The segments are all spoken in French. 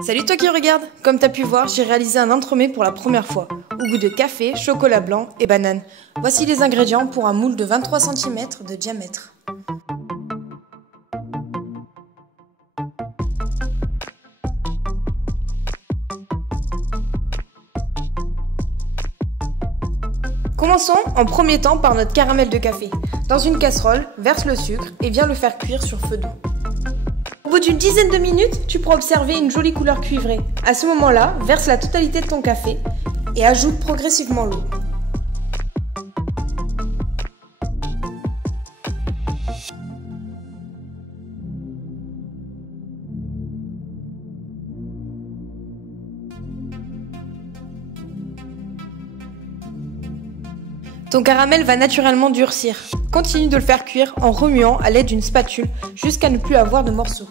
Salut toi qui regarde. Comme t'as pu voir, j'ai réalisé un entremets pour la première fois, au goût de café, chocolat blanc et banane. Voici les ingrédients pour un moule de 23 cm de diamètre. Commençons en premier temps par notre caramel de café. Dans une casserole, verse le sucre et viens le faire cuire sur feu doux. Au bout d'une dizaine de minutes, tu pourras observer une jolie couleur cuivrée. À ce moment-là, verse la totalité de ton café et ajoute progressivement l'eau. Ton caramel va naturellement durcir. Continue de le faire cuire en remuant à l'aide d'une spatule jusqu'à ne plus avoir de morceaux.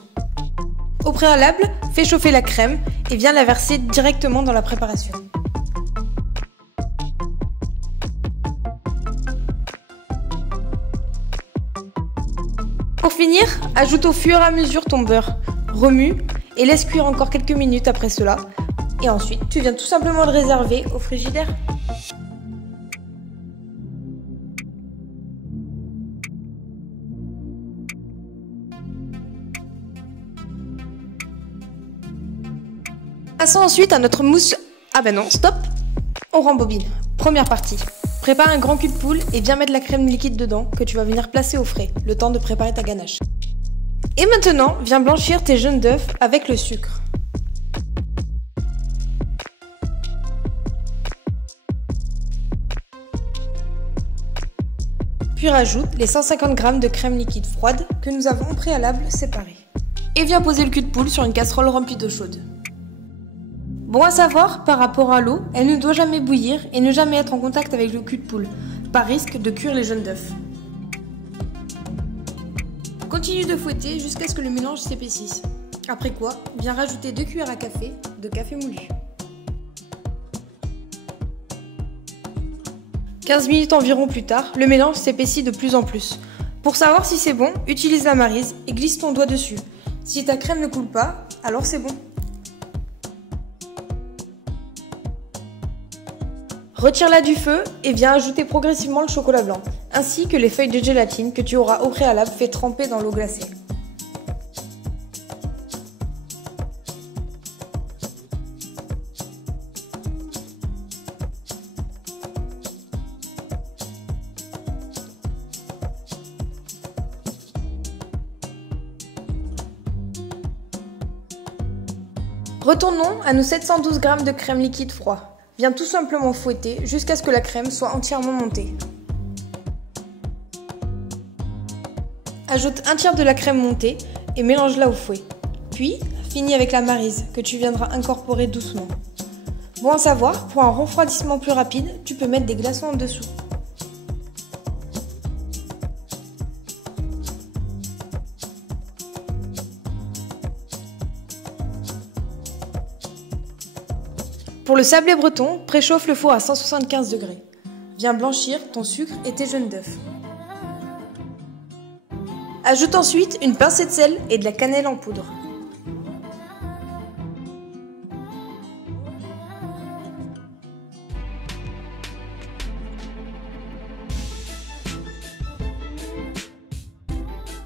Au préalable, fais chauffer la crème et viens la verser directement dans la préparation. Pour finir, ajoute au fur et à mesure ton beurre, remue et laisse cuire encore quelques minutes après cela. Et ensuite, tu viens tout simplement le réserver au frigidaire. Passons ensuite à notre mousse. Ah ben non, stop. On rembobine. Première partie. Prépare un grand cul de poule et viens mettre la crème liquide dedans que tu vas venir placer au frais, le temps de préparer ta ganache. Et maintenant, viens blanchir tes jaunes d'œufs avec le sucre. Puis rajoute les 150 g de crème liquide froide que nous avons au préalable séparée. Et viens poser le cul de poule sur une casserole remplie d'eau chaude. Bon à savoir, par rapport à l'eau, elle ne doit jamais bouillir et ne jamais être en contact avec le cul de poule, par risque de cuire les jaunes d'œufs. Continue de fouetter jusqu'à ce que le mélange s'épaississe. Après quoi, viens rajouter 2 cuillères à café de café moulu. 15 minutes environ plus tard, le mélange s'épaissit de plus en plus. Pour savoir si c'est bon, utilise la maryse et glisse ton doigt dessus. Si ta crème ne coule pas, alors c'est bon. Retire-la du feu et viens ajouter progressivement le chocolat blanc, ainsi que les feuilles de gélatine que tu auras au préalable fait tremper dans l'eau glacée. Retournons à nos 712 g de crème liquide froid. Viens tout simplement fouetter jusqu'à ce que la crème soit entièrement montée. Ajoute un tiers de la crème montée et mélange-la au fouet. Puis, finis avec la maryse que tu viendras incorporer doucement. Bon à savoir, pour un refroidissement plus rapide, tu peux mettre des glaçons en dessous. Pour le sablé breton, préchauffe le four à 175 degrés. Viens blanchir ton sucre et tes jaunes d'œufs. Ajoute ensuite une pincée de sel et de la cannelle en poudre.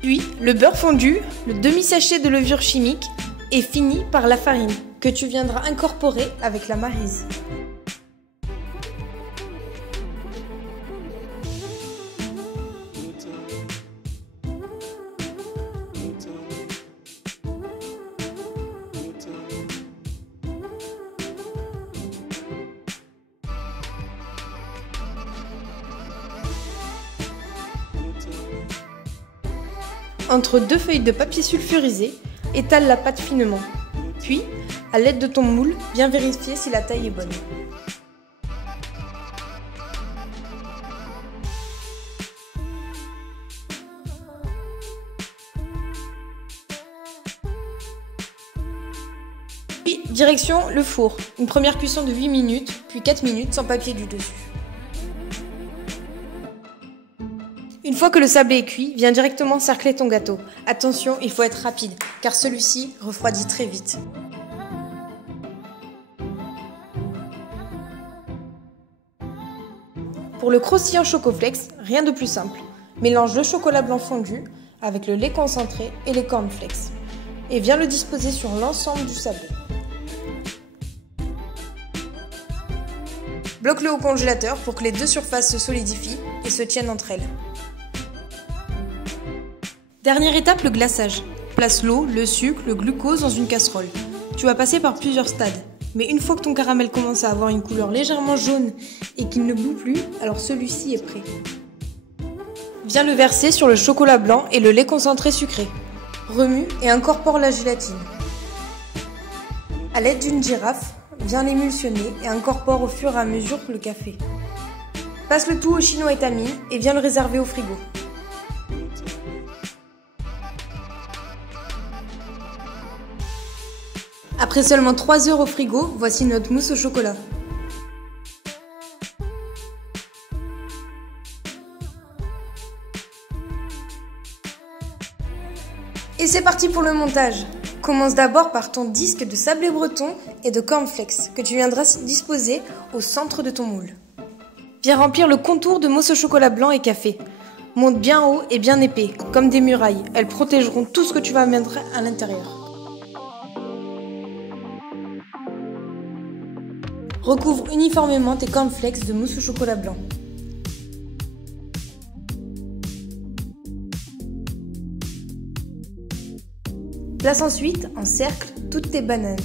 Puis le beurre fondu, le demi-sachet de levure chimique et fini par la farine que tu viendras incorporer avec la maryse. Entre 2 feuilles de papier sulfurisé, étale la pâte finement. Puis, à l'aide de ton moule, viens vérifier si la taille est bonne. Puis, direction le four. Une première cuisson de 8 minutes, puis 4 minutes sans papier du dessus. Une fois que le sablé est cuit, viens directement cercler ton gâteau. Attention, il faut être rapide, car celui-ci refroidit très vite. Pour le croustillant Chocoflex, rien de plus simple. Mélange le chocolat blanc fondu avec le lait concentré et les cornflakes et viens le disposer sur l'ensemble du sabot. Bloque-le au congélateur pour que les deux surfaces se solidifient et se tiennent entre elles. Dernière étape, le glaçage. Place l'eau, le sucre, le glucose dans une casserole. Tu vas passer par plusieurs stades. Mais une fois que ton caramel commence à avoir une couleur légèrement jaune et qu'il ne bout plus, alors celui-ci est prêt. Viens le verser sur le chocolat blanc et le lait concentré sucré. Remue et incorpore la gélatine. À l'aide d'une girafe, viens l'émulsionner et incorpore au fur et à mesure le café. Passe le tout au chinois étamine et viens le réserver au frigo. Après seulement 3 heures au frigo, voici notre mousse au chocolat. Et c'est parti pour le montage. Commence d'abord par ton disque de sablé breton et de cornflakes que tu viendras disposer au centre de ton moule. Viens remplir le contour de mousse au chocolat blanc et café. Monte bien haut et bien épais, comme des murailles. Elles protégeront tout ce que tu vas mettre à l'intérieur. Recouvre uniformément tes cornflakes de mousse au chocolat blanc. Place ensuite en cercle toutes tes bananes.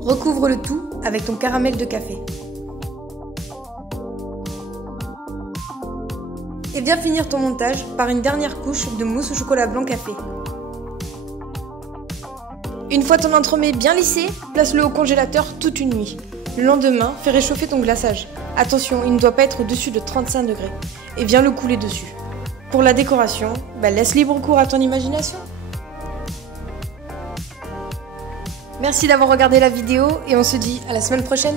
Recouvre le tout avec ton caramel de café. Et viens finir ton montage par une dernière couche de mousse au chocolat blanc café. Une fois ton entremets bien lissé, place-le au congélateur toute une nuit. Le lendemain, fais réchauffer ton glaçage. Attention, il ne doit pas être au-dessus de 35 degrés. Et viens le couler dessus. Pour la décoration, laisse libre cours à ton imagination. Merci d'avoir regardé la vidéo et on se dit à la semaine prochaine.